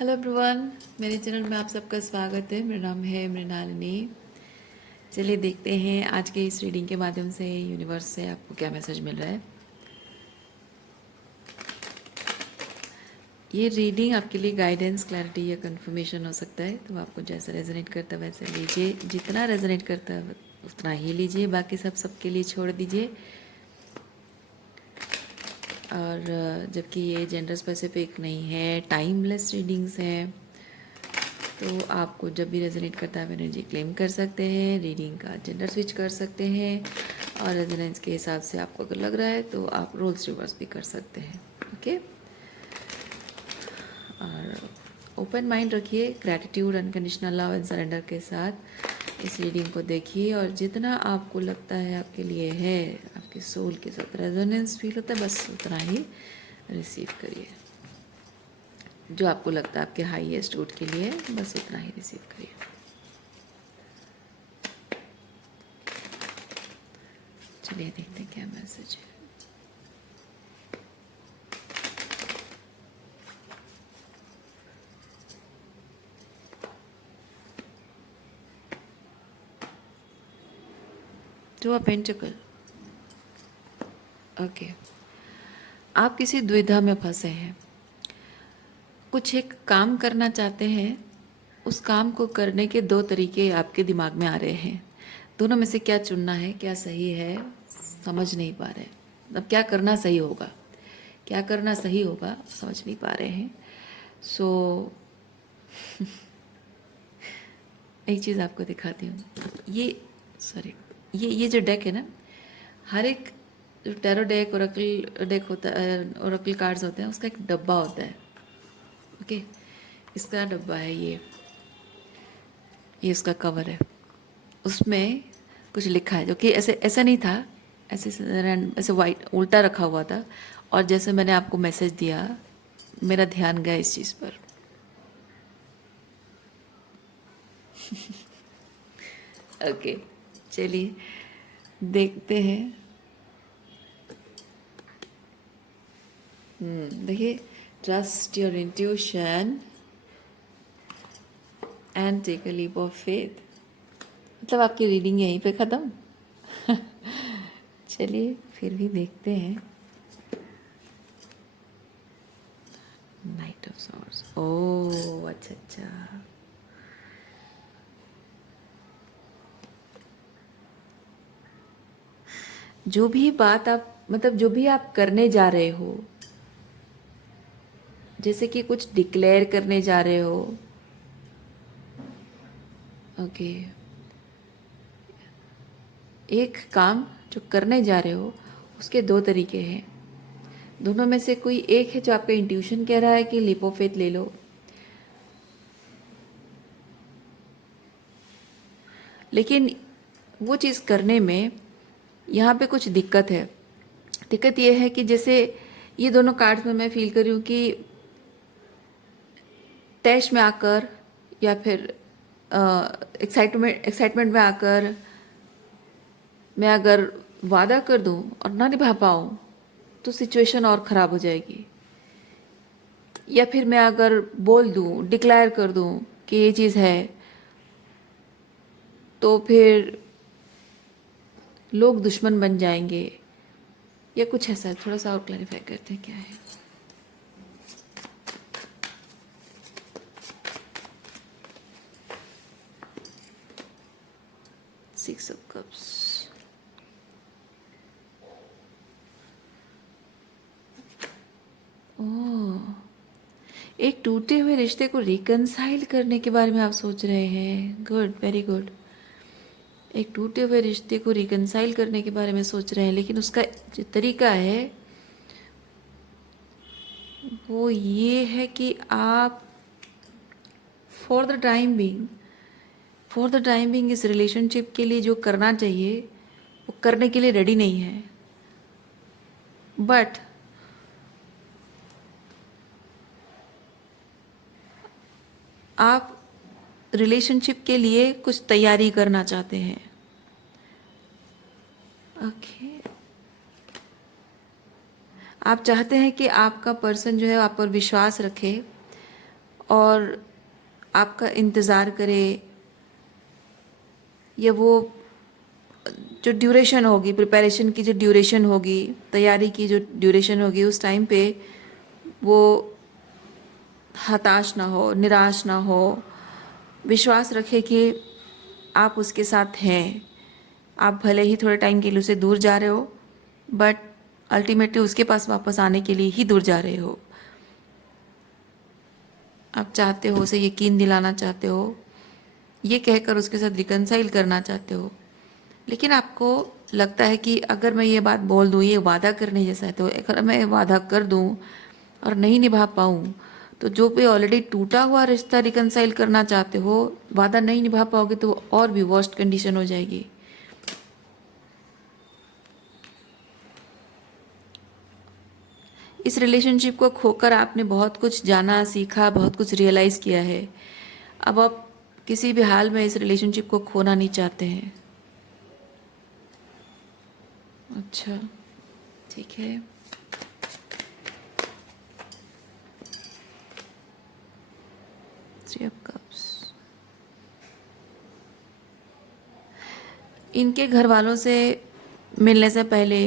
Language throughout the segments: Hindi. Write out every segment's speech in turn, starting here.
हेलो एवरीवन, मेरे चैनल में आप सबका स्वागत है। मेरा नाम है मृणालिनी। चलिए देखते हैं आज के इस रीडिंग के माध्यम से यूनिवर्स से आपको क्या मैसेज मिल रहा है। ये रीडिंग आपके लिए गाइडेंस, क्लैरिटी या कंफर्मेशन हो सकता है, तो आपको जैसा रेजोनेट करता है वैसे लीजिए। जितना रेजोनेट करता है उतना ही लीजिए, बाकी सब सबके लिए छोड़ दीजिए। और जबकि ये जेंडर स्पेसिफिक नहीं है, टाइमलेस रीडिंग्स हैं, तो आपको जब भी रेजोनेट करता है आप एनर्जी क्लेम कर सकते हैं, रीडिंग का जेंडर स्विच कर सकते हैं, और रेजोनेंस के हिसाब से आपको अगर लग रहा है तो आप रोल्स रिवर्स भी कर सकते हैं। ओके, और ओपन माइंड रखिए, gratitude, unconditional love and surrender के साथ इस रीडिंग को देखिए। और जितना आपको लगता है आपके लिए है, आपके सोल के साथ रेजोनेंस फील होता है, बस उतना ही रिसीव करिए। जो आपको लगता है आपके हाईएस्ट रूट के लिए, बस उतना ही रिसीव करिए। चलिए देखते हैं क्या मैसेज है। Two of pentacle. ओके, आप किसी दुविधा में फंसे हैं, कुछ एक काम करना चाहते हैं। उस काम को करने के दो तरीके आपके दिमाग में आ रहे हैं, दोनों में से क्या चुनना है, क्या सही है, समझ नहीं पा रहे। अब क्या करना सही होगा, क्या करना सही होगा समझ नहीं पा रहे हैं। सो एक चीज़ आपको दिखाती हूँ। ये सॉरी, ये जो डेक है ना, हर एक जो टैरो डेक, ओरेकल डेक होता है, ओरेकल कार्ड्स होते हैं, उसका एक डब्बा होता है। ओके, इसका डब्बा है ये उसका कवर है। उसमें कुछ लिखा है जो कि ऐसे ऐसा नहीं था, ऐसे ऐसे वाइट उल्टा रखा हुआ था। और जैसे मैंने आपको मैसेज दिया, मेरा ध्यान गया इस चीज़ पर। ओके, चलिए देखते हैं। देखिए, trust your intuition and take a leap of faith. मतलब आपकी रीडिंग यहीं पे ख़त्म। चलिए फिर भी देखते हैं। Night of swords. ओह अच्छा अच्छा, जो भी बात आप, मतलब जो भी आप करने जा रहे हो, जैसे कि कुछ डिक्लेयर करने जा रहे हो। ओके, एक काम जो करने जा रहे हो उसके दो तरीके हैं, दोनों में से कोई एक है जो आपका इंट्यूशन कह रहा है कि लीप ऑफ फेथ ले लो, लेकिन वो चीज़ करने में यहाँ पे कुछ दिक्कत है। दिक्कत ये है कि जैसे ये दोनों कार्ड्स में मैं फील कर रही हूँ कि तैश में आकर, या फिर एक्साइटमेंट में आकर मैं अगर वादा कर दूं और ना निभा पाऊँ तो सिचुएशन और ख़राब हो जाएगी। या फिर मैं अगर बोल दूं, डिक्लेयर कर दूं कि ये चीज़ है, तो फिर लोग दुश्मन बन जाएंगे, या कुछ ऐसा। थोड़ा सा और क्लैरिफाई करते हैं क्या है। Six of cups. ओह, एक टूटे हुए रिश्ते को रिकनसाइल करने के बारे में आप सोच रहे हैं। Good, very good. एक टूटे हुए रिश्ते को रिकनसाइल करने के बारे में सोच रहे हैं, लेकिन उसका जो तरीका है वो ये है कि आप फॉर द टाइम बिंग इस रिलेशनशिप के लिए जो करना चाहिए वो करने के लिए रेडी नहीं है। बट आप रिलेशनशिप के लिए कुछ तैयारी करना चाहते हैं। ओके, आप चाहते हैं कि आपका पर्सन जो है आप पर विश्वास रखे और आपका इंतज़ार करे, या वो जो ड्यूरेशन होगी, प्रिपरेशन की जो ड्यूरेशन होगी, तैयारी की जो ड्यूरेशन होगी, उस टाइम पे वो हताश ना हो, निराश ना हो, विश्वास रखे कि आप उसके साथ हैं। आप भले ही थोड़े टाइम के लिए उसे दूर जा रहे हो, बट अल्टीमेटली उसके पास वापस आने के लिए ही दूर जा रहे हो। आप चाहते हो, उसे यकीन दिलाना चाहते हो, ये कहकर उसके साथ रिकंसाइल करना चाहते हो, लेकिन आपको लगता है कि अगर मैं ये बात बोल दूँ, ये वादा करने जैसा है, तो अगर मैं वादा कर दूँ और नहीं निभा पाऊँ, तो जो भी ऑलरेडी टूटा हुआ रिश्ता रिकंसाइल करना चाहते हो, वादा नहीं निभा पाओगे तो और भी वर्स्ट कंडीशन हो जाएगी। इस रिलेशनशिप को खोकर आपने बहुत कुछ जाना, सीखा, बहुत कुछ रियलाइज़ किया है। अब आप किसी भी हाल में इस रिलेशनशिप को खोना नहीं चाहते हैं। अच्छा, ठीक है। Three of cups. इनके घर वालों से मिलने से पहले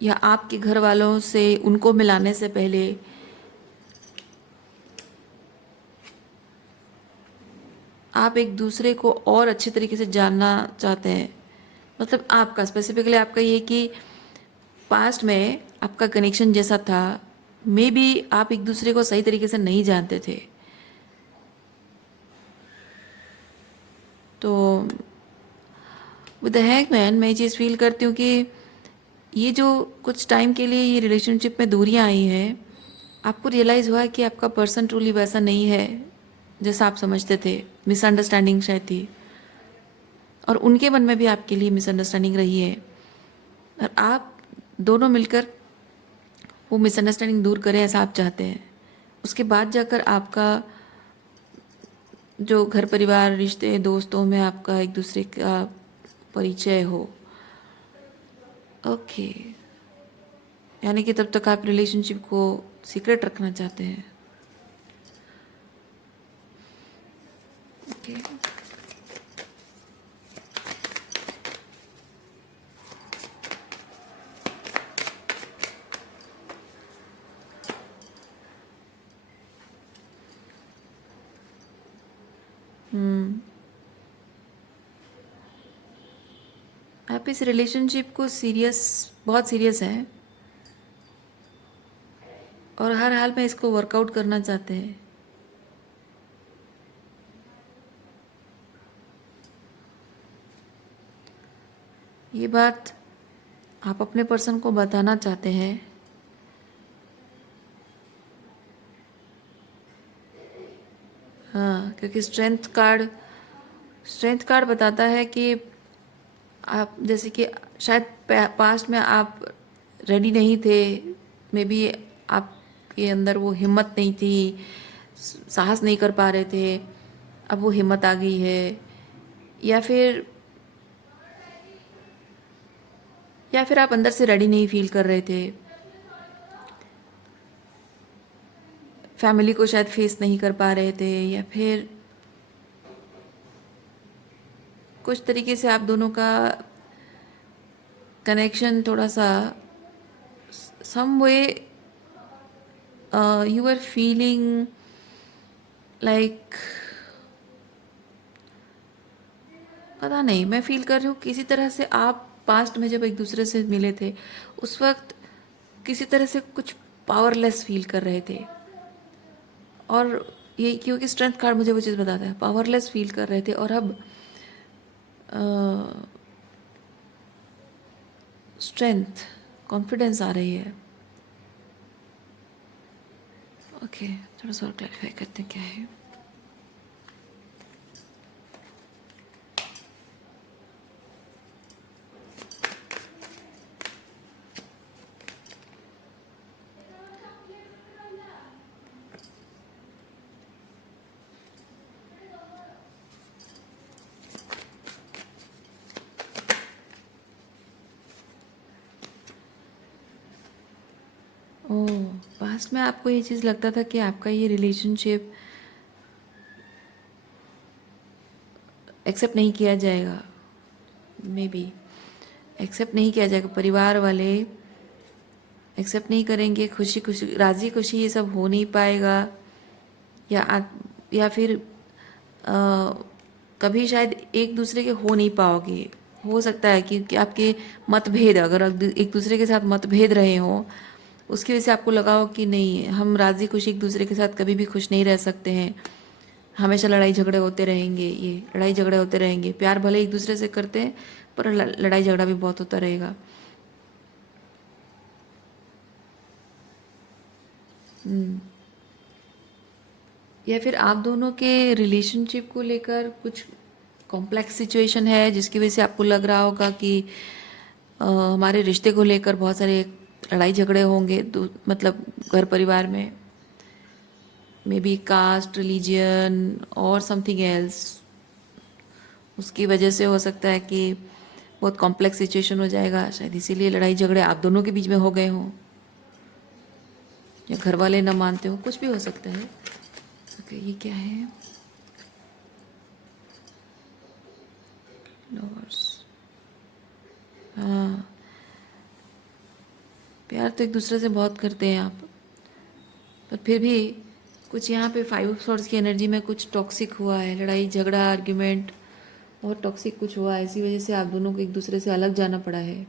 या आपके घर वालों से उनको मिलाने से पहले आप एक दूसरे को और अच्छे तरीके से जानना चाहते हैं। मतलब आपका स्पेसिफिकली आपका ये कि पास्ट में आपका कनेक्शन जैसा था, मे बी आप एक दूसरे को सही तरीके से नहीं जानते थे। तो विद द हैंगमैन मैं ये चीज़ फील करती हूँ कि ये जो कुछ टाइम के लिए ये रिलेशनशिप में दूरियां आई हैं, आपको रियलाइज़ हुआ कि आपका पर्सन ट्रूली वैसा नहीं है जैसा आप समझते थे। मिसअंडरस्टैंडिंग शायद थी, और उनके मन में भी आपके लिए मिसअंडरस्टैंडिंग रही है, और आप दोनों मिलकर वो मिसअंडरस्टैंडिंग दूर करें ऐसा आप चाहते हैं। उसके बाद जाकर आपका जो घर परिवार, रिश्ते, दोस्तों में आपका एक दूसरे का परिचय हो। ओके, यानी कि तब तक आप रिलेशनशिप को सीक्रेट रखना चाहते हैं। ओके, आप इस रिलेशनशिप को बहुत सीरियस हैं, और हर हाल में इसको वर्कआउट करना चाहते हैं। ये बात आप अपने पर्सन को बताना चाहते हैं। हाँ, क्योंकि स्ट्रेंथ कार्ड बताता है कि आप जैसे कि शायद पास्ट में आप रेडी नहीं थे, मे बी आपके अंदर वो हिम्मत नहीं थी, साहस नहीं कर पा रहे थे, अब वो हिम्मत आ गई है। या फिर आप अंदर से रेडी नहीं फील कर रहे थे, फैमिली को शायद फेस नहीं कर पा रहे थे, या फिर कुछ तरीके से आप दोनों का कनेक्शन थोड़ा सा some way you are feeling like, पता नहीं, मैं फील कर रही हूँ किसी तरह से आप पास्ट में जब एक दूसरे से मिले थे उस वक्त किसी तरह से कुछ पावरलेस फील कर रहे थे। और ये क्योंकि स्ट्रेंथ कार्ड मुझे वो चीज़ बताता है, पावरलेस फील कर रहे थे, और अब स्ट्रेंथ, कॉन्फिडेंस आ रही है। ओके, थोड़ा सा और क्लैरिफाई करते हैं क्या है। ओह, पास्ट में आपको ये चीज़ लगता था कि आपका ये रिलेशनशिप एक्सेप्ट नहीं किया जाएगा, मे बी एक्सेप्ट नहीं किया जाएगा, परिवार वाले एक्सेप्ट नहीं करेंगे, खुशी खुशी राज़ी खुशी ये सब हो नहीं पाएगा, या या फिर अ, कभी शायद एक दूसरे के हो नहीं पाओगे। हो सकता है कि आपके मतभेद, अगर एक दूसरे के साथ मतभेद रहे हो, उसकी वजह से आपको लगा हो कि नहीं, हम राज़ी खुशी एक दूसरे के साथ कभी भी खुश नहीं रह सकते हैं, हमेशा लड़ाई झगड़े होते रहेंगे, ये लड़ाई झगड़े होते रहेंगे, प्यार भले एक दूसरे से करते हैं पर लड़ाई झगड़ा भी बहुत होता रहेगा। या फिर आप दोनों के रिलेशनशिप को लेकर कुछ कॉम्प्लेक्स सिचुएशन है जिसकी वजह से आपको लग रहा होगा कि हमारे रिश्ते को लेकर बहुत सारे लड़ाई झगड़े होंगे, मतलब घर परिवार में, मे बी कास्ट, रिलीजियन और समथिंग एल्स, उसकी वजह से हो सकता है कि बहुत कॉम्प्लेक्स सिचुएशन हो जाएगा, शायद इसीलिए लड़ाई झगड़े आप दोनों के बीच में हो गए हों, या घर वाले ना मानते हो, कुछ भी हो सकता है। ओके, ये क्या है? लवर्स। हाँ, प्यार तो एक दूसरे से बहुत करते हैं आप, पर फिर भी कुछ यहाँ पे 5 ऑफ सॉर्ड्स की एनर्जी में कुछ टॉक्सिक हुआ है, लड़ाई झगड़ा आर्ग्यूमेंट बहुत टॉक्सिक कुछ हुआ है, इसी वजह से आप दोनों को एक दूसरे से अलग जाना पड़ा है।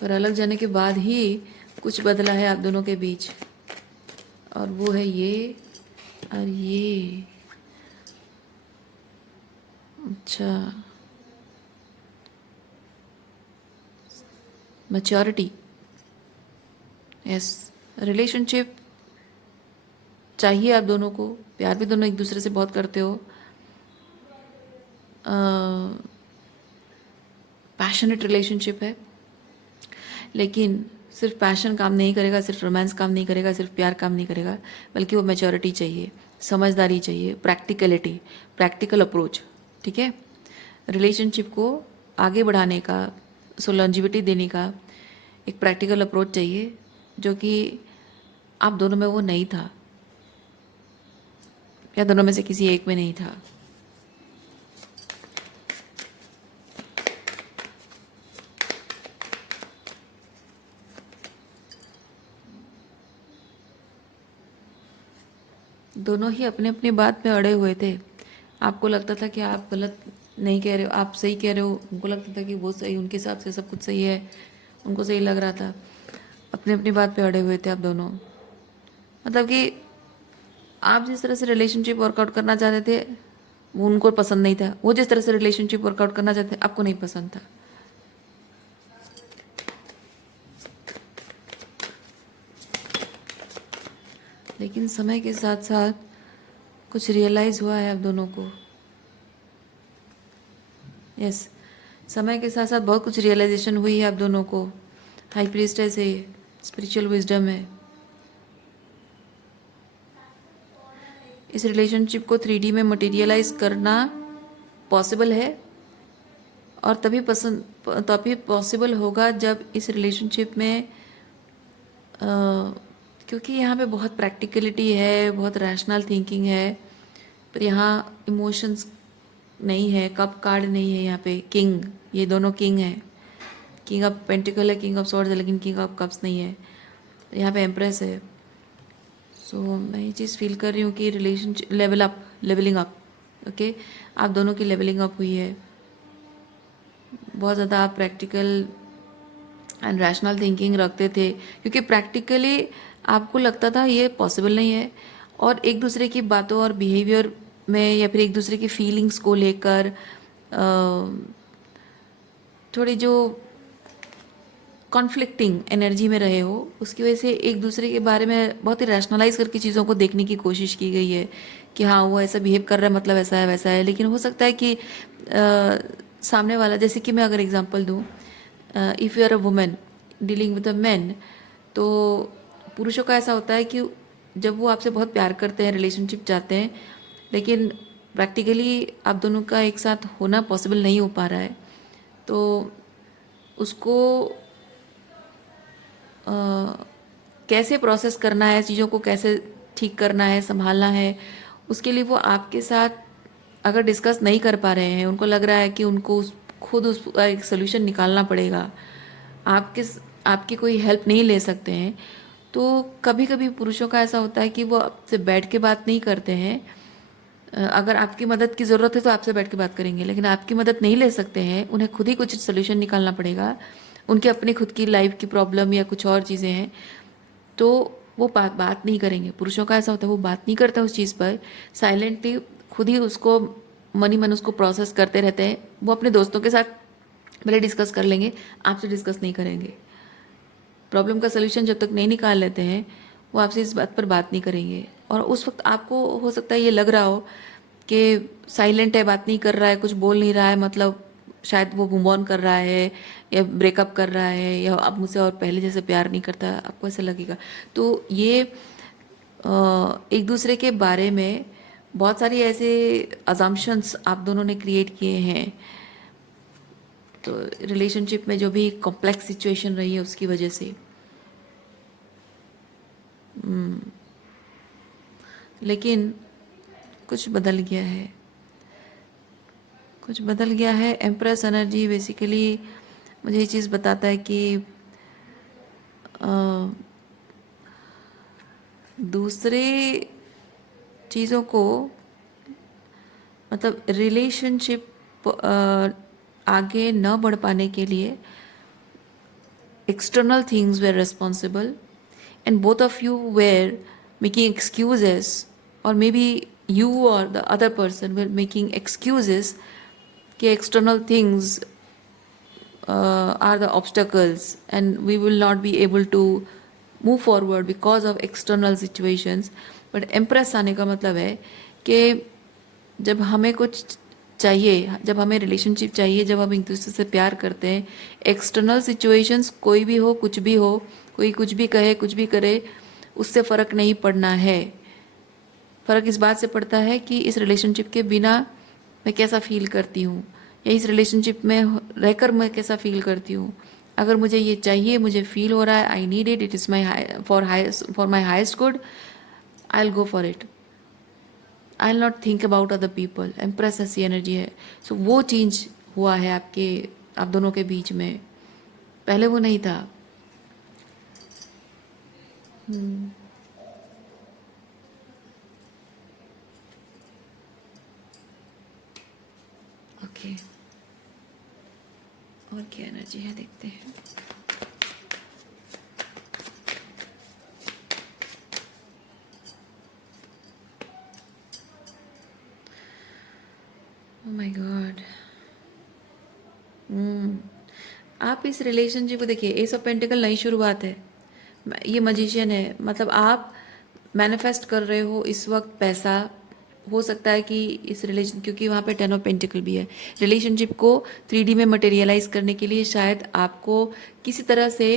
पर अलग जाने के बाद ही कुछ बदला है आप दोनों के बीच, और वो है ये और ये। अच्छा, मैच्योरिटी। यस, रिलेशनशिप चाहिए आप दोनों को, प्यार भी दोनों एक दूसरे से बहुत करते हो, पैशनेट रिलेशनशिप है, लेकिन सिर्फ पैशन काम नहीं करेगा, सिर्फ रोमांस काम नहीं करेगा, सिर्फ प्यार काम नहीं करेगा, बल्कि वो मैच्योरिटी चाहिए, समझदारी चाहिए, प्रैक्टिकलिटी, प्रैक्टिकल अप्रोच। ठीक है, रिलेशनशिप को आगे बढ़ाने का, उसको लॉन्जिविटी देने का एक प्रैक्टिकल अप्रोच चाहिए, जो कि आप दोनों में वो नहीं था, या दोनों में से किसी एक में नहीं था। दोनों ही अपने अपनी बात पे अड़े हुए थे, आपको लगता था कि आप गलत नहीं कह रहे हो, आप सही कह रहे हो, उनको लगता था कि वो सही, उनके हिसाब से सब कुछ सही है, उनको सही लग रहा था, अपनी अपनी बात पे अड़े हुए थे आप दोनों। मतलब कि आप जिस तरह से रिलेशनशिप वर्कआउट करना चाहते थे वो उनको पसंद नहीं था, वो जिस तरह से रिलेशनशिप वर्कआउट करना चाहते आपको नहीं पसंद था। लेकिन समय के साथ साथ कुछ रियलाइज़ हुआ है आप दोनों को। यस, समय के साथ साथ बहुत कुछ रियलाइजेशन हुई है आप दोनों को। हाई प्रीस्टेस है, स्पिरिचुअल विजडम है। इस रिलेशनशिप को 3D में मटेरियलाइज करना पॉसिबल है, और तभी पॉसिबल होगा जब इस रिलेशनशिप में क्योंकि यहाँ पे बहुत प्रैक्टिकलिटी है, बहुत रैशनल थिंकिंग है, पर यहाँ इमोशंस नहीं है, कप कार्ड नहीं है यहाँ पे, किंग, ये दोनों किंग है, किंग ऑफ पेंटिकल है, किंग ऑफ सॉर्ड्स है, लेकिन किंग ऑफ कप्स नहीं है, यहाँ पे एम्प्रेस है। सो मैं ये चीज़ फील कर रही हूँ कि रिलेशनशिप लेवलिंग अप, ओके, आप दोनों की लेवलिंग अप हुई है। बहुत ज़्यादा आप प्रैक्टिकल एंड रैशनल थिंकिंग रखते थे, क्योंकि प्रैक्टिकली आपको लगता था ये पॉसिबल नहीं है, और एक दूसरे की बातों और बिहेवियर में, या फिर एक दूसरे की फीलिंग्स को लेकर थोड़ी जो कॉन्फ्लिक्टिंग एनर्जी में रहे हो, उसकी वजह से एक दूसरे के बारे में बहुत ही रैशनलाइज करके चीज़ों को देखने की कोशिश की गई है कि हाँ वो ऐसा बिहेव कर रहा है मतलब ऐसा है वैसा है। लेकिन हो सकता है कि सामने वाला, जैसे कि मैं अगर एग्जांपल दूँ, if you are a women dealing with a man, तो पुरुषों का ऐसा होता है कि जब वो आपसे बहुत प्यार करते हैं, रिलेशनशिप चाहते हैं, लेकिन प्रैक्टिकली आप दोनों का एक साथ होना पॉसिबल नहीं हो पा रहा है, तो उसको कैसे प्रोसेस करना है, चीज़ों को कैसे ठीक करना है, संभालना है, उसके लिए वो आपके साथ अगर डिस्कस नहीं कर पा रहे हैं, उनको लग रहा है कि उनको खुद उसका एक सोल्यूशन निकालना पड़ेगा, आपके आपकी कोई हेल्प नहीं ले सकते हैं, तो कभी कभी पुरुषों का ऐसा होता है कि वो आपसे बैठ के बात नहीं करते हैं। अगर आपकी मदद की ज़रूरत है तो आपसे बैठ के बात करेंगे, लेकिन आपकी मदद नहीं ले सकते हैं, उन्हें खुद ही कुछ सोल्यूशन निकालना पड़ेगा, उनके अपनी खुद की लाइफ की प्रॉब्लम या कुछ और चीज़ें हैं, तो वो बात नहीं करेंगे। पुरुषों का ऐसा होता है, वो बात नहीं करता उस चीज़ पर, साइलेंटली खुद ही उसको मन ही मन उसको प्रोसेस करते रहते हैं। वो अपने दोस्तों के साथ पहले डिस्कस कर लेंगे, आपसे डिस्कस नहीं करेंगे। प्रॉब्लम का सोल्यूशन जब तक नहीं निकाल लेते हैं, वो आपसे इस बात पर बात नहीं करेंगे। और उस वक्त आपको हो सकता है ये लग रहा हो कि साइलेंट है, बात नहीं कर रहा है, कुछ बोल नहीं रहा है, मतलब शायद वो मूव ऑन कर रहा है या ब्रेकअप कर रहा है या अब मुझसे और पहले जैसे प्यार नहीं करता, आपको ऐसा लगेगा। तो ये एक दूसरे के बारे में बहुत सारी ऐसे अजम्पशंस आप दोनों ने क्रिएट किए हैं, तो रिलेशनशिप में जो भी कॉम्प्लेक्स सिचुएशन रही है उसकी वजह से। लेकिन कुछ बदल गया है, कुछ बदल गया है। एम्प्रेस एनर्जी बेसिकली मुझे ये चीज़ बताता है कि अ, दूसरे चीज़ों को, मतलब रिलेशनशिप आगे न बढ़ पाने के लिए external things were responsible and both of you were making excuses, or maybe you or the other person were making excuses कि external things are the obstacles and we will not be able to move forward because of external situations. But empress आने का मतलब है कि जब हमें कुछ चाहिए, जब हमें रिलेशनशिप चाहिए, जब हम एक दूसरे से प्यार करते हैं, एक्सटर्नल सिचुएशंस कोई भी हो, कुछ भी हो, कोई कुछ भी कहे, कुछ भी करे, उससे फ़र्क नहीं पड़ना है। फ़र्क इस बात से पड़ता है कि इस रिलेशनशिप के बिना मैं कैसा फील करती हूँ, या इस रिलेशनशिप में रहकर मैं कैसा फील करती हूँ। अगर मुझे ये चाहिए, मुझे फील हो रहा है, I need it, it is my for my heist good, I will go for it. I will not think about other people. Empress ऐसी एनर्जी है। सो वो चेंज हुआ है आप दोनों के बीच में, पहले वो नहीं था। ओके, और क्या एनर्जी है देखते हैं। Oh my God. आप इस रिलेशनशिप को देखिए, एस ऑफ पेंटिकल नई शुरुआत है, ये मजिशियन है, मतलब आप मैनिफेस्ट कर रहे हो इस वक्त पैसा। हो सकता है कि इस रिलेशन, क्योंकि वहाँ पे टेन ऑफ पेंटिकल भी है, रिलेशनशिप को 3D में मटेरियलाइज करने के लिए शायद आपको किसी तरह से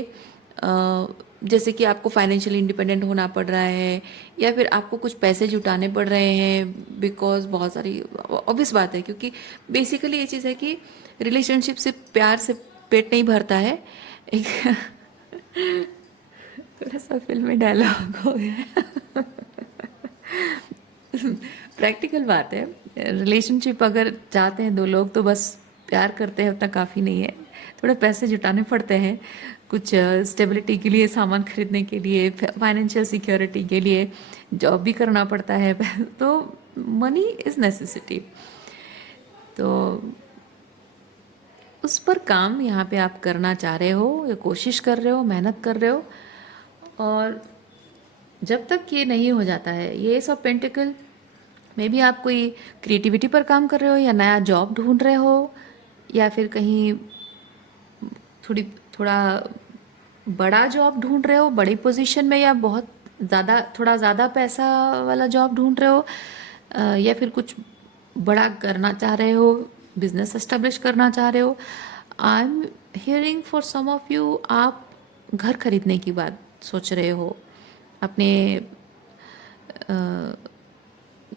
जैसे कि आपको फाइनेंशियली इंडिपेंडेंट होना पड़ रहा है, या फिर आपको कुछ पैसे जुटाने पड़ रहे हैं, बिकॉज बहुत सारी ऑब्वियस बात है, क्योंकि बेसिकली ये चीज़ है कि रिलेशनशिप से प्यार से पेट नहीं भरता है। एक थोड़ा सा फिल्मी डायलॉग हो गया। प्रैक्टिकल बात है, रिलेशनशिप अगर चाहते हैं दो लोग तो बस प्यार करते हैं उतना काफ़ी नहीं है, थोड़े पैसे जुटाने पड़ते हैं, कुछ स्टेबिलिटी के लिए, सामान खरीदने के लिए, फाइनेंशियल सिक्योरिटी के लिए जॉब भी करना पड़ता है। तो मनी इज़ नेसेसिटी। तो उस पर काम यहाँ पे आप करना चाह रहे हो, या कोशिश कर रहे हो, मेहनत कर रहे हो, और जब तक ये नहीं हो जाता है, ये सब पेंटिकल में भी आप कोई क्रिएटिविटी पर काम कर रहे हो, या नया जॉब ढूंढ रहे हो, या फिर कहीं थोड़ा बड़ा जॉब ढूंढ रहे हो, बड़ी पोजीशन में, या बहुत ज़्यादा, थोड़ा ज़्यादा पैसा वाला जॉब ढूंढ रहे हो, या फिर कुछ बड़ा करना चाह रहे हो, बिजनेस एस्टेब्लिश करना चाह रहे हो। I am hearing for some of you, आप घर खरीदने की बात सोच रहे हो अपने,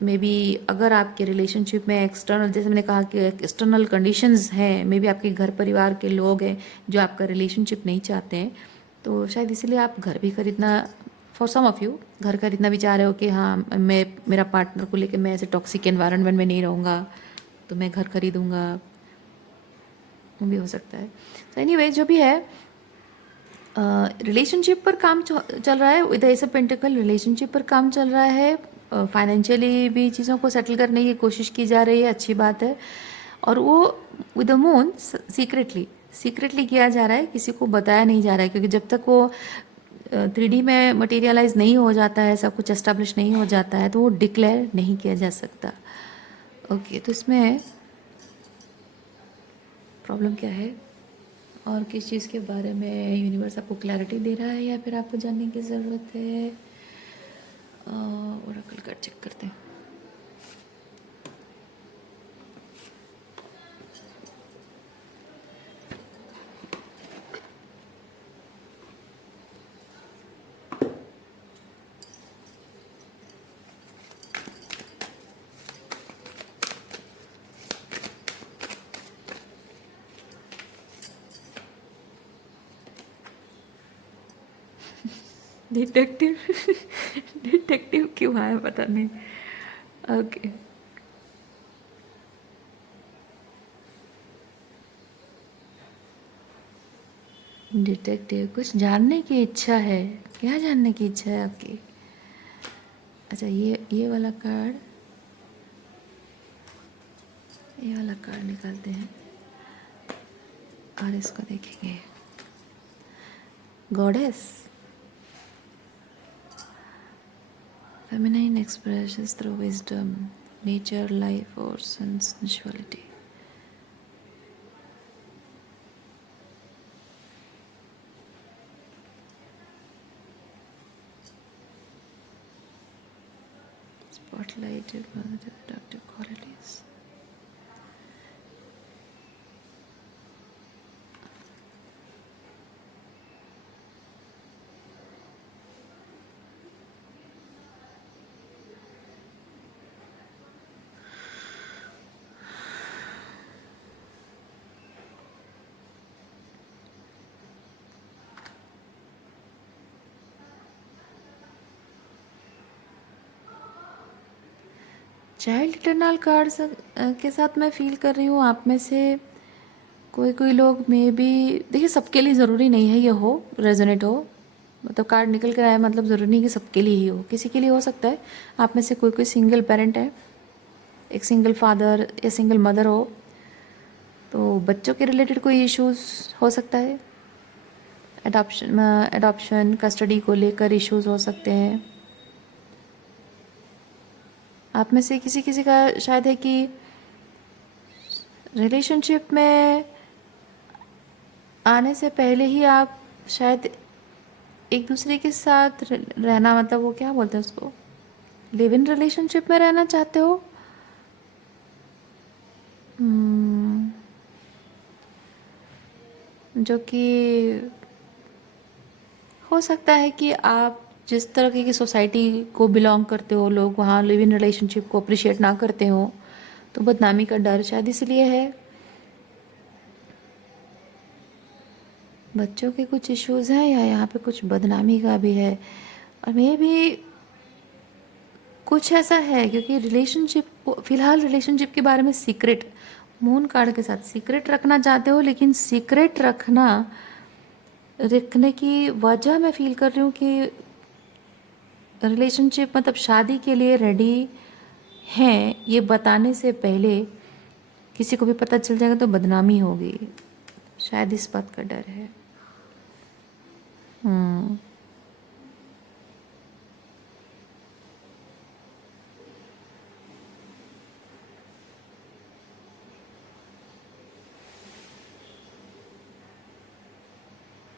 मे बी अगर आपके रिलेशनशिप में एक्सटर्नल, जैसे मैंने कहा कि एक्सटर्नल कंडीशंस हैं, मे बी आपके घर परिवार के लोग हैं जो आपका रिलेशनशिप नहीं चाहते हैं, तो शायद इसलिए आप घर भी खरीदना फॉर सम ऑफ यू घर खरीदना भी चाह रहे हो कि हाँ मैं मेरा पार्टनर को लेके मैं ऐसे टॉक्सिक एनवायरनमेंट में नहीं रहूँगा तो मैं घर खरीदूँगा, वो भी हो सकता है। तो एनीवे जो भी है, रिलेशनशिप पर काम चल रहा है विद एस पेंटिकल, रिलेशनशिप पर काम चल रहा है, फाइनेंशियली भी चीज़ों को सेटल करने की कोशिश की जा रही है, अच्छी बात है। और वो विद द मून सीक्रेटली किया जा रहा है, किसी को बताया नहीं जा रहा है, क्योंकि जब तक वो 3D में मटेरियलाइज नहीं हो जाता है, सब कुछ एस्टेब्लिश नहीं हो जाता है, तो वो डिक्लेयर नहीं किया जा सकता। ओके, तो इसमें प्रॉब्लम क्या है और किस चीज़ के बारे में यूनिवर्स आपको क्लैरिटी दे रहा है या फिर आपको जानने की ज़रूरत है? ओरेकल कार्ड चेक करते हैं। डिटेक्टिव डिटेक्टिव क्यों आया पता नहीं। ओके, डिटेक्टिव, कुछ जानने की इच्छा है। क्या जानने की इच्छा है आपकी? अच्छा, ये वाला कार्ड, ये वाला कार्ड निकालते हैं और इसको देखेंगे। Goddess, feminine expressions through wisdom, nature, life force and sensuality. Spotlighted positive productive qualities. Child eternal cards के साथ मैं फील कर रही हूँ आप में से कोई लोग मे बी, देखिए सबके लिए ज़रूरी नहीं है ये हो रेजोनेट हो, मतलब कार्ड निकल कर आया मतलब ज़रूरी नहीं कि सबके लिए ही हो, किसी के लिए हो सकता है। आप में से कोई सिंगल पेरेंट है, एक सिंगल फादर या सिंगल मदर हो, तो बच्चों के रिलेटेड कोई इश्यूज़ हो सकता है। एडॉप्शन कस्टडी को लेकर इश्यूज़ हो सकते हैं। आप में से किसी किसी का शायद है कि रिलेशनशिप में आने से पहले ही आप शायद एक दूसरे के साथ रहना, मतलब वो क्या बोलते हैं उसको, लिव इन रिलेशनशिप में रहना चाहते हो। जो कि हो सकता है कि आप जिस तरह की सोसाइटी को बिलोंग करते हो, लोग वहाँ लिव इन रिलेशनशिप को अप्रिशिएट ना करते हो, तो बदनामी का डर शायद इसलिए है। बच्चों के कुछ इश्यूज़ हैं या यहाँ पे कुछ बदनामी का भी है, और मे भी कुछ ऐसा है क्योंकि रिलेशनशिप, फिलहाल रिलेशनशिप के बारे में सीक्रेट, मून कार्ड के साथ सीक्रेट रखना चाहते हो, लेकिन सीक्रेट रखने की वजह मैं फील कर रही हूँ कि रिलेशनशिप मतलब शादी के लिए रेडी हैं, ये बताने से पहले किसी को भी पता चल जाएगा तो बदनामी होगी, शायद इस बात का डर है।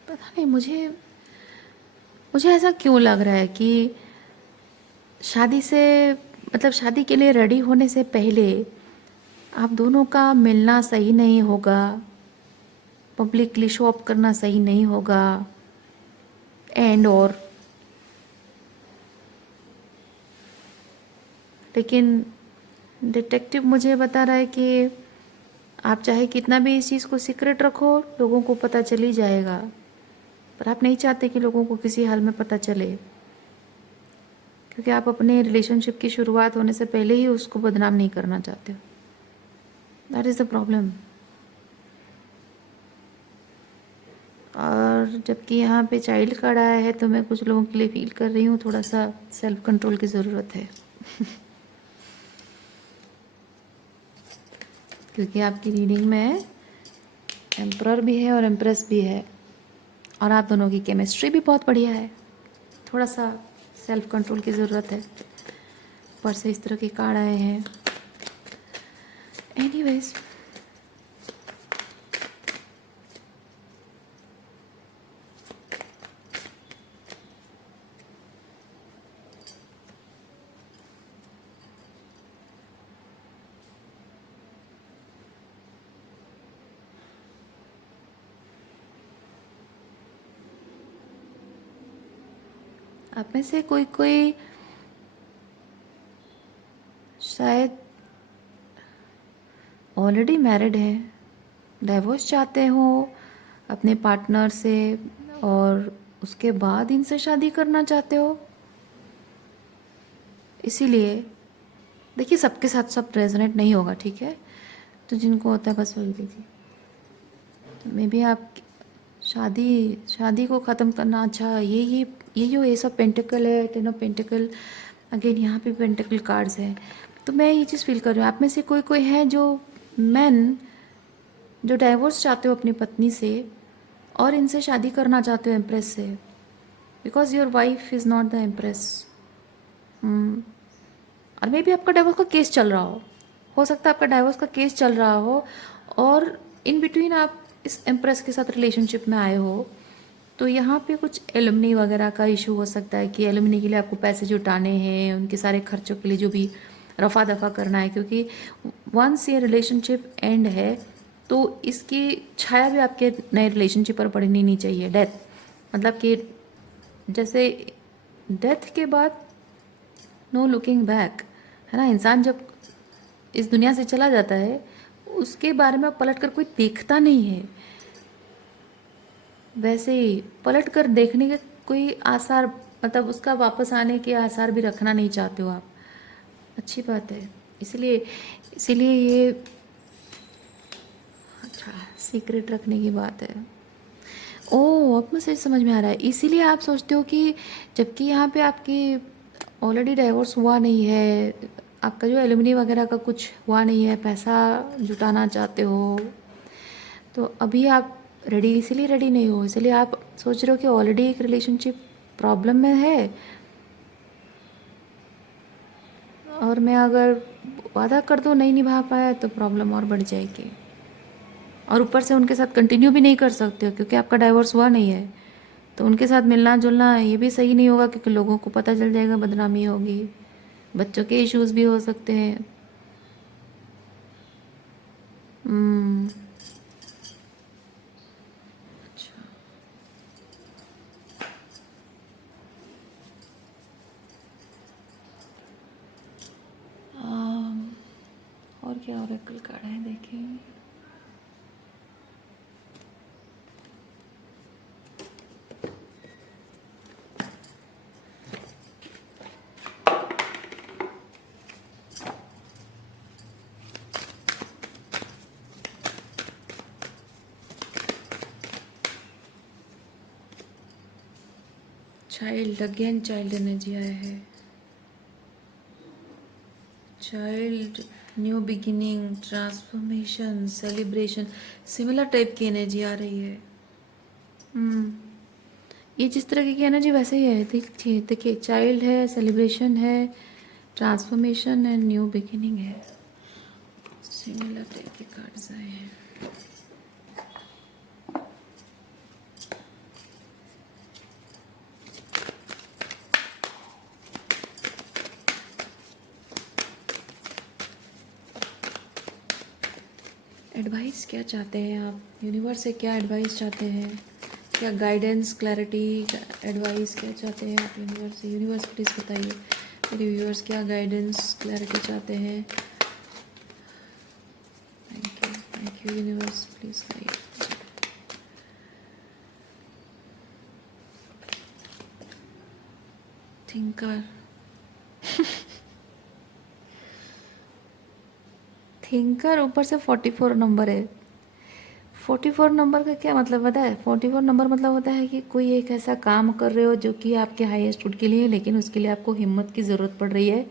पता नहीं, मुझे ऐसा क्यों लग रहा है कि शादी से मतलब शादी के लिए रेडी होने से पहले आप दोनों का मिलना सही नहीं होगा, पब्लिकली शो अप करना सही नहीं होगा, एंड और लेकिन डिटेक्टिव मुझे बता रहा है कि आप चाहे कितना भी इस चीज़ को सीक्रेट रखो, लोगों को पता चल ही जाएगा, पर आप नहीं चाहते कि लोगों को किसी हाल में पता चले। क्योंकि आप अपने रिलेशनशिप की शुरुआत होने से पहले ही उसको बदनाम नहीं करना चाहते हो। That is the problem. और जबकि यहाँ पे चाइल्ड कार्ड आया है तो मैं कुछ लोगों के लिए फील कर रही हूँ थोड़ा सा सेल्फ कंट्रोल की ज़रूरत है। क्योंकि आपकी रीडिंग में एम्परर भी है और एम्प्रेस भी है, और आप दोनों की केमिस्ट्री भी बहुत बढ़िया है। थोड़ा सा सेल्फ कंट्रोल की ज़रूरत है। ऊपर से इस तरह के कार्ड आए हैं। एनीवेज, आप में से कोई कोई शायद ऑलरेडी मैरिड है, डाइवोर्स चाहते हो अपने पार्टनर से, और उसके बाद इनसे शादी करना चाहते हो। इसीलिए देखिए, सबके साथ सब रेजोनेट नहीं होगा, ठीक है? तो जिनको होता है बस वही दीजिए। तो मे बी आप शादी शादी को ख़त्म करना, अच्छा ये जो एस ऑफ पेंटिकल है, टेन ऑफ पेंटिकल, अगेन यहाँ पे पेंटिकल कार्ड्स हैं। तो मैं ये चीज़ फील कर रही हूँ, आप में से कोई कोई है जो मैन जो डाइवोर्स चाहते हो अपनी पत्नी से और इनसे शादी करना चाहते हो एम्प्रेस से, because your wife is not the empress. और मे बी आपका डाइवोर्स का केस चल रहा हो सकता है आपका डाइवोर्स का केस चल रहा हो, और इन बिटवीन आप इस एम्प्रेस के साथ रिलेशनशिप में आए हो। तो यहाँ पे कुछ एलुमनी वगैरह का इशू हो सकता है कि एलुमनी के लिए आपको पैसे जुटाने हैं, उनके सारे खर्चों के लिए जो भी रफा दफा करना है, क्योंकि वंस ये रिलेशनशिप एंड है तो इसकी छाया भी आपके नए रिलेशनशिप पर पड़नी नहीं चाहिए। डेथ मतलब कि जैसे डेथ के बाद नो लुकिंग बैक, है ना? इंसान जब इस दुनिया से चला जाता है उसके बारे में पलट कर कोई देखता नहीं है। वैसे ही पलट कर देखने के कोई आसार, मतलब उसका वापस आने के आसार भी रखना नहीं चाहते हो आप। अच्छी बात है। इसीलिए इसीलिए ये अच्छा सीक्रेट रखने की बात है। ओह, अब मुझे समझ में आ रहा है। इसीलिए आप सोचते हो कि जबकि यहाँ पे आपकी ऑलरेडी डाइवोर्स हुआ नहीं है, आपका जो एलुमनी वगैरह का कुछ हुआ नहीं है, पैसा जुटाना चाहते हो, तो अभी आप रेडी, इसीलिए रेडी नहीं हो, इसलिए आप सोच रहे हो कि ऑलरेडी एक रिलेशनशिप प्रॉब्लम में है, और मैं अगर वादा कर दूँ नहीं निभा पाया तो प्रॉब्लम और बढ़ जाएगी। और ऊपर से उनके साथ कंटिन्यू भी नहीं कर सकते हो क्योंकि आपका डाइवोर्स हुआ नहीं है। तो उनके साथ मिलना जुलना ये भी सही नहीं होगा क्योंकि लोगों को पता चल जाएगा, बदनामी होगी, बच्चों के इश्यूज भी हो सकते हैं। हम्म, अच्छा। आम, और क्या ओरेकल कार्ड है देखें। चाइल्ड, अगेन चाइल्ड एनर्जी आया है। Child, new beginning, transformation, celebration, similar type की एनर्जी आ रही है। हम्म, ये जिस तरह की एनर्जी वैसे ही है। देखिए देखिए, चाइल्ड है, सेलिब्रेशन है, ट्रांसफॉर्मेशन एंड न्यू बिगिनिंग है। सिमिलर टाइप के कार्ड्स आए हैं। एडवाइस क्या चाहते हैं आप? यूनिवर्स से क्या एडवाइस चाहते हैं? क्या गाइडेंस, क्लैरिटी, एडवाइस क्या चाहते हैं आप यूनिवर्स से? यूनिवर्स प्लीज़ बताइए मेरे व्यूअर्स क्या गाइडेंस, क्लैरिटी चाहते हैं। Thank you universe, please guide. Thinker, thinker ऊपर से 44 नंबर है। 44 नंबर का क्या मतलब पता है? 44 नंबर मतलब होता है कि कोई एक ऐसा काम कर रहे हो जो कि आपके हाईएस्ट गुड के लिए है, लेकिन उसके लिए आपको हिम्मत की ज़रूरत पड़ रही है,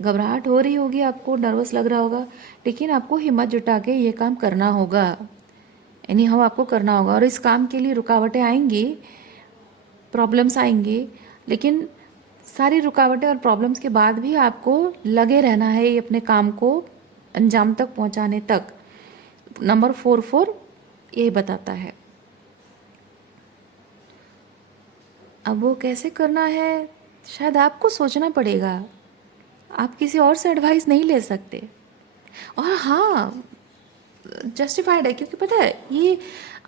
घबराहट हो रही होगी, आपको नर्वस लग रहा होगा, लेकिन आपको हिम्मत जुटा के ये काम करना होगा। एनी हाउ आपको करना होगा, और इस काम के लिए रुकावटें आएंगी, प्रॉब्लम्स आएंगी, लेकिन सारी रुकावटें और प्रॉब्लम्स के बाद भी आपको लगे रहना है ये अपने काम को अंजाम तक पहुंचाने तक। नंबर 44 यही बताता है। अब वो कैसे करना है शायद आपको सोचना पड़ेगा, आप किसी और से एडवाइस नहीं ले सकते। और हाँ, जस्टिफाइड है, क्योंकि पता है ये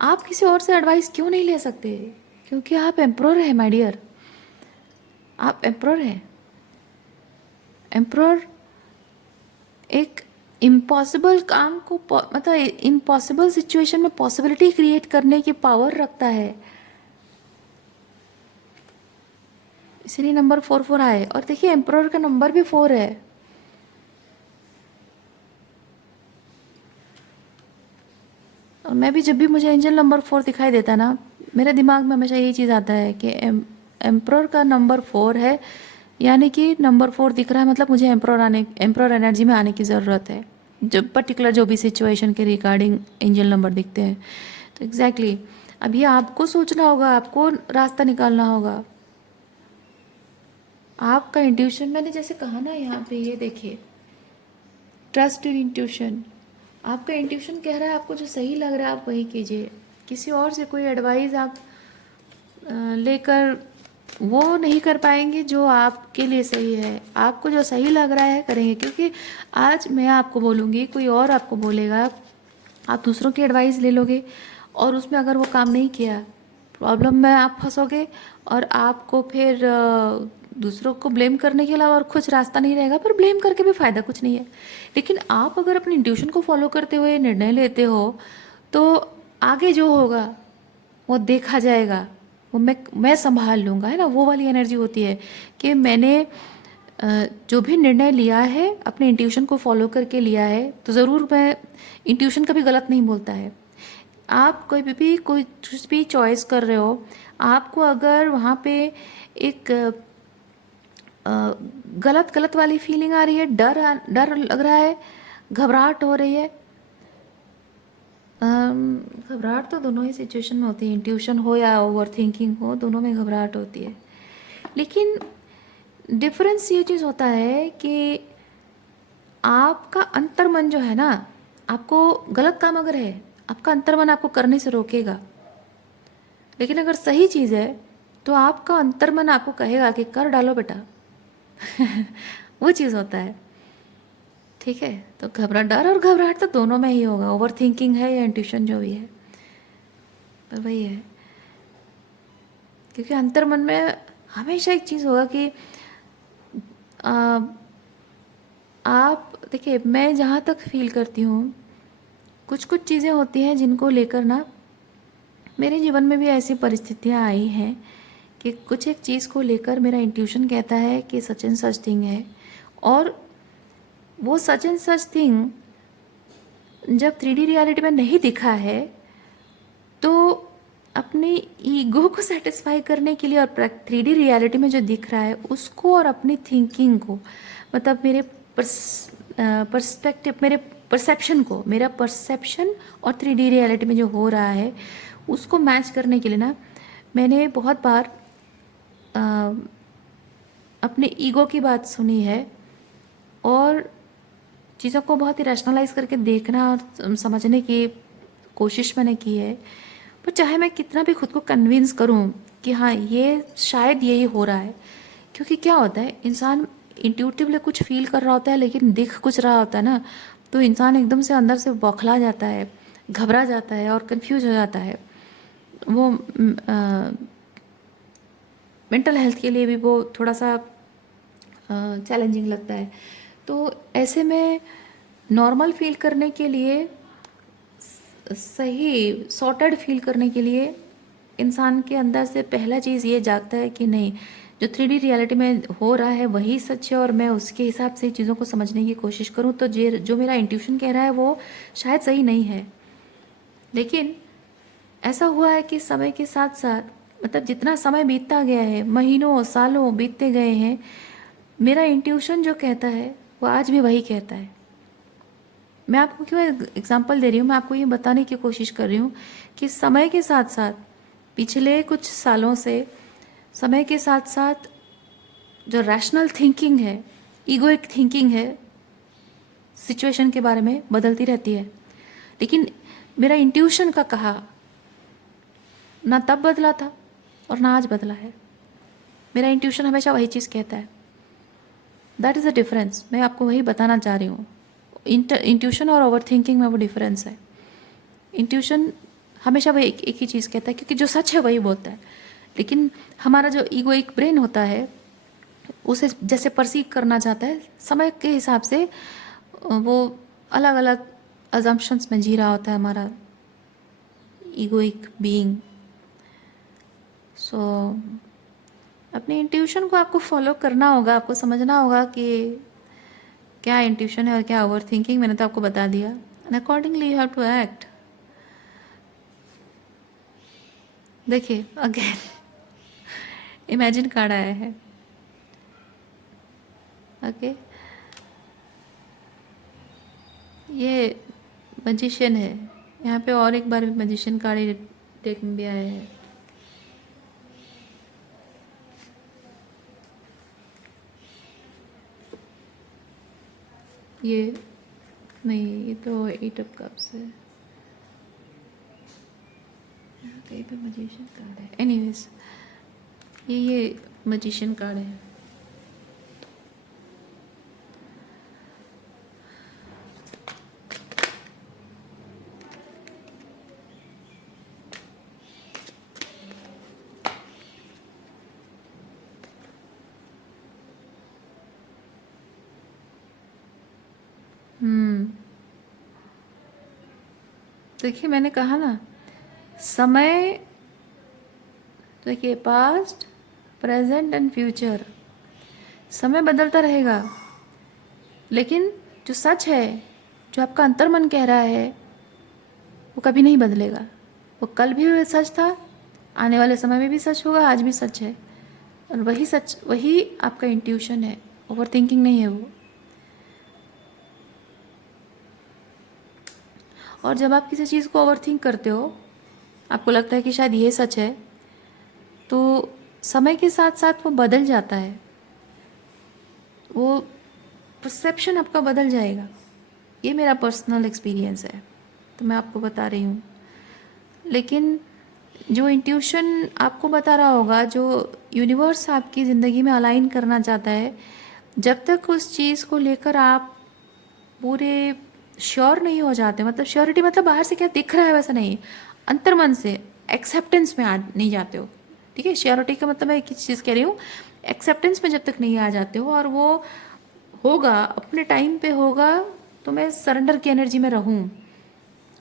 आप किसी और से एडवाइस क्यों नहीं ले सकते? क्योंकि आप एम्प्रर हैं माय डियर, आप एम्प्रर हैं। एम्प्रर एक इम्पॉसिबल काम को मतलब इम्पॉसिबल सिचुएशन में पॉसिबिलिटी क्रिएट करने की पावर रखता है, इसलिए नंबर 44 आए। और देखिए एम्प्रर का नंबर भी 4 है। और मैं भी जब भी मुझे एंजल नंबर 4 दिखाई देता ना, मेरे दिमाग में हमेशा यही चीज़ आता है कि एम्प्रर का नंबर 4 है, यानी कि नंबर 4 दिख रहा है मतलब मुझे एम्प्रर एनर्जी में आने की ज़रूरत है, जब पर्टिकुलर जो भी सिचुएशन के रिगार्डिंग एंजल नंबर दिखते हैं। तो एग्जैक्टली अब ये आपको सोचना होगा, आपको रास्ता निकालना होगा। आपका इंट्यूशन, मैंने जैसे कहा ना यहाँ पे, ये देखिए ट्रस्ट इन इंट्यूशन। आपका इंट्यूशन कह रहा है आपको जो सही लग रहा है आप वही कीजिए। किसी और से कोई एडवाइस आप लेकर वो नहीं कर पाएंगे जो आपके लिए सही है। आपको जो सही लग रहा है करेंगे, क्योंकि आज मैं आपको बोलूँगी, कोई और आपको बोलेगा, आप दूसरों की एडवाइस ले लोगे और उसमें अगर वो काम नहीं किया, प्रॉब्लम में आप फंसोगे और आपको फिर दूसरों को ब्लेम करने के अलावा और कुछ रास्ता नहीं रहेगा। पर ब्लेम करके भी फ़ायदा कुछ नहीं है। लेकिन आप अगर अपनी इंट्यूशन को फॉलो करते हुए निर्णय लेते हो तो आगे जो होगा वो देखा जाएगा, वो मैं संभाल लूँगा, है ना। वो वाली एनर्जी होती है कि मैंने जो भी निर्णय लिया है अपने इंट्यूशन को फॉलो करके लिया है, तो ज़रूर मैं इंट्यूशन कभी गलत नहीं बोलता है। आप कोई भी कोई कुछ भी चॉइस कर रहे हो, आपको अगर वहाँ पे एक गलत गलत वाली फीलिंग आ रही है, डर लग रहा है, घबराहट हो रही है, घबराहट तो दोनों ही सिचुएशन में होती है, इंट्यूशन हो या ओवर थिंकिंग हो, दोनों में घबराहट होती है। लेकिन डिफरेंस ये चीज़ होता है कि आपका अंतर्मन जो है ना, आपको गलत काम अगर है, आपका अंतर्मन आपको करने से रोकेगा। लेकिन अगर सही चीज़ है तो आपका अंतर्मन आपको कहेगा कि कर डालो बेटा। वो चीज़ होता है, ठीक है। तो डर और घबराहट तो दोनों में ही होगा, ओवर थिंकिंग है या इंट्यूशन जो भी है, पर वही है। क्योंकि अंतर्मन में हमेशा एक चीज़ होगा कि आप देखिए, मैं जहाँ तक फील करती हूँ, कुछ कुछ चीज़ें होती हैं जिनको लेकर ना मेरे जीवन में भी ऐसी परिस्थितियाँ आई हैं कि कुछ एक चीज़ को लेकर मेरा इंट्यूशन कहता है कि सच एंड सच थिंग है, और वो सच एंड सच थिंग जब 3D रियलिटी में नहीं दिखा है तो अपनी ईगो को सेटिस्फाई करने के लिए और 3D रियलिटी में जो दिख रहा है उसको और अपनी थिंकिंग को, मतलब मेरे पर्सपेक्टिव, मेरे परसेप्शन को, मेरा परसेप्शन और 3D रियलिटी में जो हो रहा है उसको मैच करने के लिए ना, मैंने बहुत बार अपने ईगो की बात सुनी है और चीज़ों को बहुत ही रैशनलाइज करके देखना और समझने की कोशिश मैंने की है। पर चाहे मैं कितना भी खुद को कन्विंस करूं कि हाँ ये शायद यही हो रहा है, क्योंकि क्या होता है, इंसान इंट्यूटिवली कुछ फील कर रहा होता है लेकिन दिख कुछ रहा होता है ना, तो इंसान एकदम से अंदर से बौखला जाता है, घबरा जाता है और कंफ्यूज हो जाता है। वो मेंटल हेल्थ के लिए भी वो थोड़ा सा चैलेंजिंग लगता है। तो ऐसे में नॉर्मल फील करने के लिए, सही सॉर्टेड फील करने के लिए इंसान के अंदर से पहला चीज़ ये जागता है कि नहीं, जो 3D रियलिटी में हो रहा है वही सच है और मैं उसके हिसाब से चीज़ों को समझने की कोशिश करूँ तो जो मेरा इंट्यूशन कह रहा है वो शायद सही नहीं है। लेकिन ऐसा हुआ है कि समय के साथ साथ मतलब जितना समय बीतता गया है, महीनों सालों बीतते गए हैं, मेरा इंट्यूशन जो कहता है वो आज भी वही कहता है। मैं आपको क्यों एग्जांपल दे रही हूँ, मैं आपको ये बताने की कोशिश कर रही हूँ कि समय के साथ साथ पिछले कुछ सालों से समय के साथ साथ जो रैशनल थिंकिंग है, ईगोइक थिंकिंग है, सिचुएशन के बारे में बदलती रहती है। लेकिन मेरा इंट्यूशन का कहा ना तब बदला था और ना आज बदला है। मेरा इंट्यूशन हमेशा वही चीज़ कहता है। That is a difference. मैं आपको वही बताना चाह रही हूँ। इंट्यूशन और ओवर थिंकिंग में वो डिफरेंस है। इंट्यूशन हमेशा वही एक ही चीज़ कहता है क्योंकि जो सच है वही बोलता है। लेकिन हमारा जो ईगोइक ब्रेन होता है उसे जैसे परसीव करना चाहता है, समय के हिसाब से वो अलग अलग अजम्पशंस में जी रहा होता है हमारा ईगोइक बीइंग। सो अपने इंट्यूशन को आपको फॉलो करना होगा, आपको समझना होगा कि क्या इंट्यूशन है और क्या ओवर थिंकिंग। मैंने तो आपको बता दिया। And accordingly you have to act. देखिए अगेन इमेजिन कार्ड आया है। ओके, ये मजिशियन है। यहाँ पे और एक बार मजिशियन कार्ड डेक में भी आया है। ये नहीं, ये तो 8 ऑफ कप्स है। यहाँ कहीं पे मजिशियन कार्ड है। एनीवेज ये मजिशियन कार्ड है। देखिए मैंने कहा ना, समय, देखिए पास्ट, प्रेजेंट एंड फ्यूचर, समय बदलता रहेगा लेकिन जो सच है, जो आपका अंतर्मन कह रहा है वो कभी नहीं बदलेगा। वो कल भी सच था, आने वाले समय में भी सच होगा, आज भी सच है। और वही सच, वही आपका इंट्यूशन है, ओवर थिंकिंग नहीं है वो। और जब आप किसी चीज़ को ओवर थिंक करते हो, आपको लगता है कि शायद ये सच है, तो समय के साथ साथ वो बदल जाता है, वो परसेप्शन आपका बदल जाएगा। ये मेरा पर्सनल एक्सपीरियंस है, तो मैं आपको बता रही हूँ। लेकिन जो इंट्यूशन आपको बता रहा होगा, जो यूनिवर्स आपकी ज़िंदगी में अलाइन करना चाहता है, जब तक उस चीज़ को लेकर आप पूरे श्योर नहीं हो जाते, मतलब श्योरिटी मतलब बाहर से क्या दिख रहा है वैसा नहीं, अंतर्मन से एक्सेप्टेंस में आ नहीं जाते हो। ठीक है, श्योरिटी का मतलब मैं एक चीज़ कह रही हूँ, एक्सेप्टेंस में जब तक नहीं आ जाते हो और वो होगा, अपने टाइम पे होगा, तो मैं सरेंडर की एनर्जी में रहूँ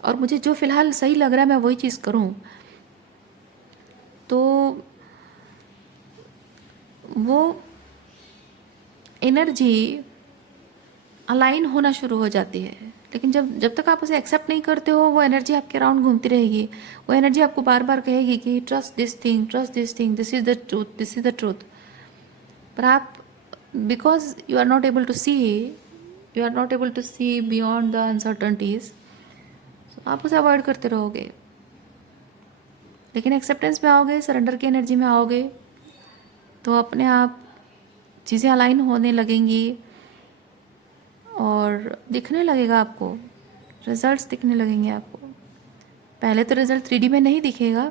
और मुझे जो फ़िलहाल सही लग रहा है मैं वही चीज़ करूँ, तो वो एनर्जी अलाइन होना शुरू हो जाती है। लेकिन जब जब तक आप उसे एक्सेप्ट नहीं करते हो, वो एनर्जी आपके अराउंड घूमती रहेगी। वो एनर्जी आपको बार बार कहेगी कि trust this thing, trust this thing, this is the truth, this is the truth. पर आप, because you are not able to see, you are not able to see beyond the uncertainties, आप उसे अवॉइड करते रहोगे। लेकिन एक्सेप्टेंस में आओगे, सरेंडर की एनर्जी में आओगे, तो अपने आप चीज़ें अलाइन होने लगेंगी और दिखने लगेगा आपको, रिजल्ट्स दिखने लगेंगे आपको। पहले तो रिजल्ट 3D में नहीं दिखेगा,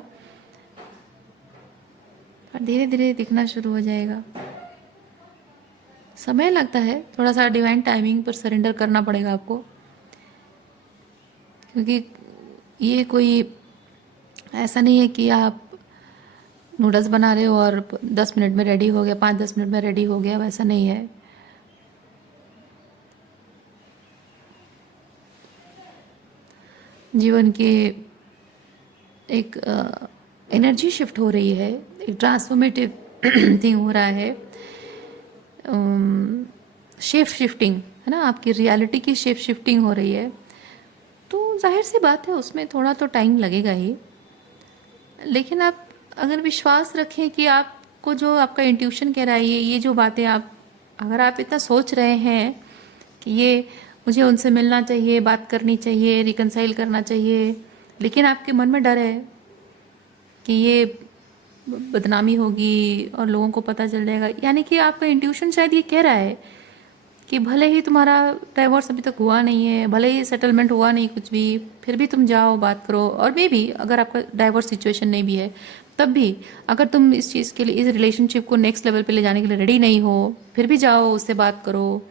पर धीरे धीरे दिखना शुरू हो जाएगा। समय लगता है, थोड़ा सा डिवाइन टाइमिंग पर सरेंडर करना पड़ेगा आपको, क्योंकि ये कोई ऐसा नहीं है कि आप नूडल्स बना रहे हो और 10 मिनट में रेडी हो गया, 5-10 मिनट में रेडी हो गया, वैसा नहीं है। जीवन की एक एनर्जी शिफ्ट हो रही है, एक ट्रांसफॉर्मेटिव थिंग हो रहा है, शेप शिफ्टिंग है ना, आपकी रियलिटी की शेप शिफ्टिंग हो रही है, तो जाहिर सी बात है उसमें थोड़ा तो टाइम लगेगा ही। लेकिन आप अगर विश्वास रखें कि आपको जो आपका इंट्यूशन कह रहा है, ये जो बातें आप, अगर आप इतना सोच रहे हैं कि ये मुझे उनसे मिलना चाहिए, बात करनी चाहिए, रिकंसाइल करना चाहिए, लेकिन आपके मन में डर है कि ये बदनामी होगी और लोगों को पता चल जाएगा, यानी कि आपका इंट्यूशन शायद ये कह रहा है कि भले ही तुम्हारा डाइवोर्स अभी तक हुआ नहीं है, भले ही सेटलमेंट हुआ नहीं कुछ भी, फिर भी तुम जाओ बात करो। और मे भी अगर आपका डाइवोर्स सिचुएशन नहीं भी है, तब भी अगर तुम इस चीज़ के लिए, इस रिलेशनशिप को नेक्स्ट लेवल पे ले जाने के लिए रेडी नहीं हो, फिर भी जाओ उससे बात करो।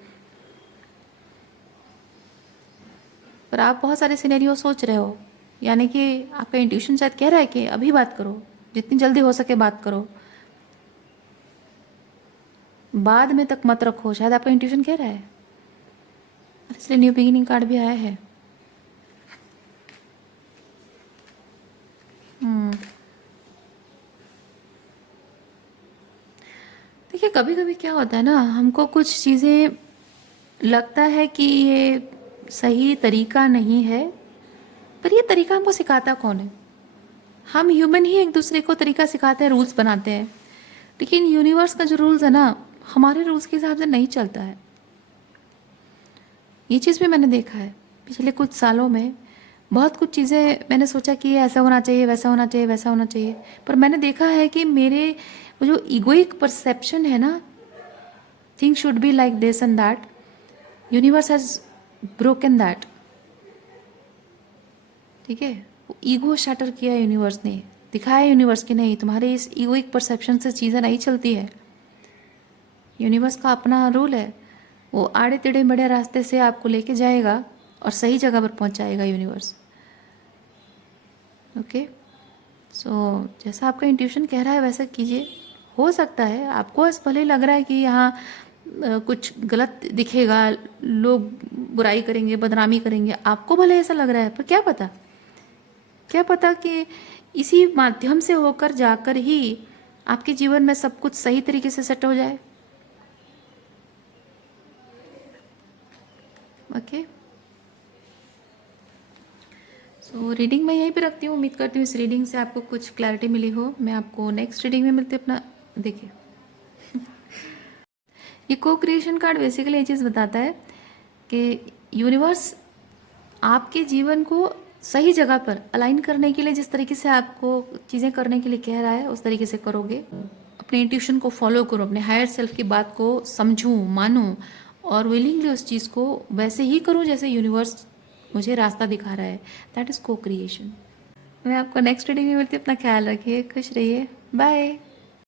पर आप बहुत सारे सिनेरियो सोच रहे हो, यानी कि आपका इंट्यूशन शायद कह रहा है कि अभी बात करो, जितनी जल्दी हो सके बात करो, बाद में तक मत रखो, शायद आपका इंट्यूशन कह रहा है। इसलिए न्यू बिगिनिंग कार्ड भी आया है। देखिए कभी कभी क्या होता है ना, हमको कुछ चीज़ें लगता है कि ये सही तरीका नहीं है, पर ये तरीका हमको सिखाता कौन है? हम ह्यूमन ही एक दूसरे को तरीका सिखाते हैं, रूल्स बनाते हैं, लेकिन यूनिवर्स का जो रूल्स है ना, हमारे रूल्स के हिसाब से नहीं चलता है। ये चीज़ भी मैंने देखा है पिछले कुछ सालों में। बहुत कुछ चीज़ें मैंने सोचा कि ये ऐसा होना चाहिए, वैसा होना चाहिए, वैसा होना चाहिए, पर मैंने देखा है कि मेरे वो जो इगोइक परसेप्शन है ना, thing should be like this and that, universe has broken that. ठीक है, ईगो शटर किया यूनिवर्स ने, दिखाया यूनिवर्स की नहीं, तुम्हारे इस ईगोइक परसेप्शन से चीज़ें नहीं चलती है। यूनिवर्स का अपना रूल है, वो आड़े टेढ़े बड़े रास्ते से आपको लेके जाएगा और सही जगह पर पहुंचाएगा यूनिवर्स। ओके, सो जैसा आपका इंट्यूशन कह रहा है वैसा कीजिए। हो सकता है आपको ऐसा भले लग रहा है कि यहाँ कुछ गलत दिखेगा, लोग बुराई करेंगे, बदनामी करेंगे, आपको भले ऐसा लग रहा है, पर क्या पता, क्या पता कि इसी माध्यम से होकर जाकर ही आपके जीवन में सब कुछ सही तरीके से सेट हो जाए। ओके, सो रीडिंग मैं यहीं पे रखती हूँ। उम्मीद करती हूँ इस रीडिंग से आपको कुछ क्लैरिटी मिली हो। मैं आपको नेक्स्ट रीडिंग में मिलती हूँ। अपना देखिए ये को क्रिएशन कार्ड बेसिकली ये चीज़ बताता है कि यूनिवर्स आपके जीवन को सही जगह पर अलाइन करने के लिए जिस तरीके से आपको चीज़ें करने के लिए कह रहा है, उस तरीके से करोगे। अपने इंट्यूशन को फॉलो करो, अपने हायर सेल्फ की बात को समझूं, मानूं और विलिंगली उस चीज़ को वैसे ही करूं जैसे यूनिवर्स मुझे रास्ता दिखा रहा है। दैट इज़ को क्रिएशन। मैं आपको नेक्स्ट रीडिंग में मिलती हूँ। अपना ख्याल रखिए, खुश रहिए, बाय।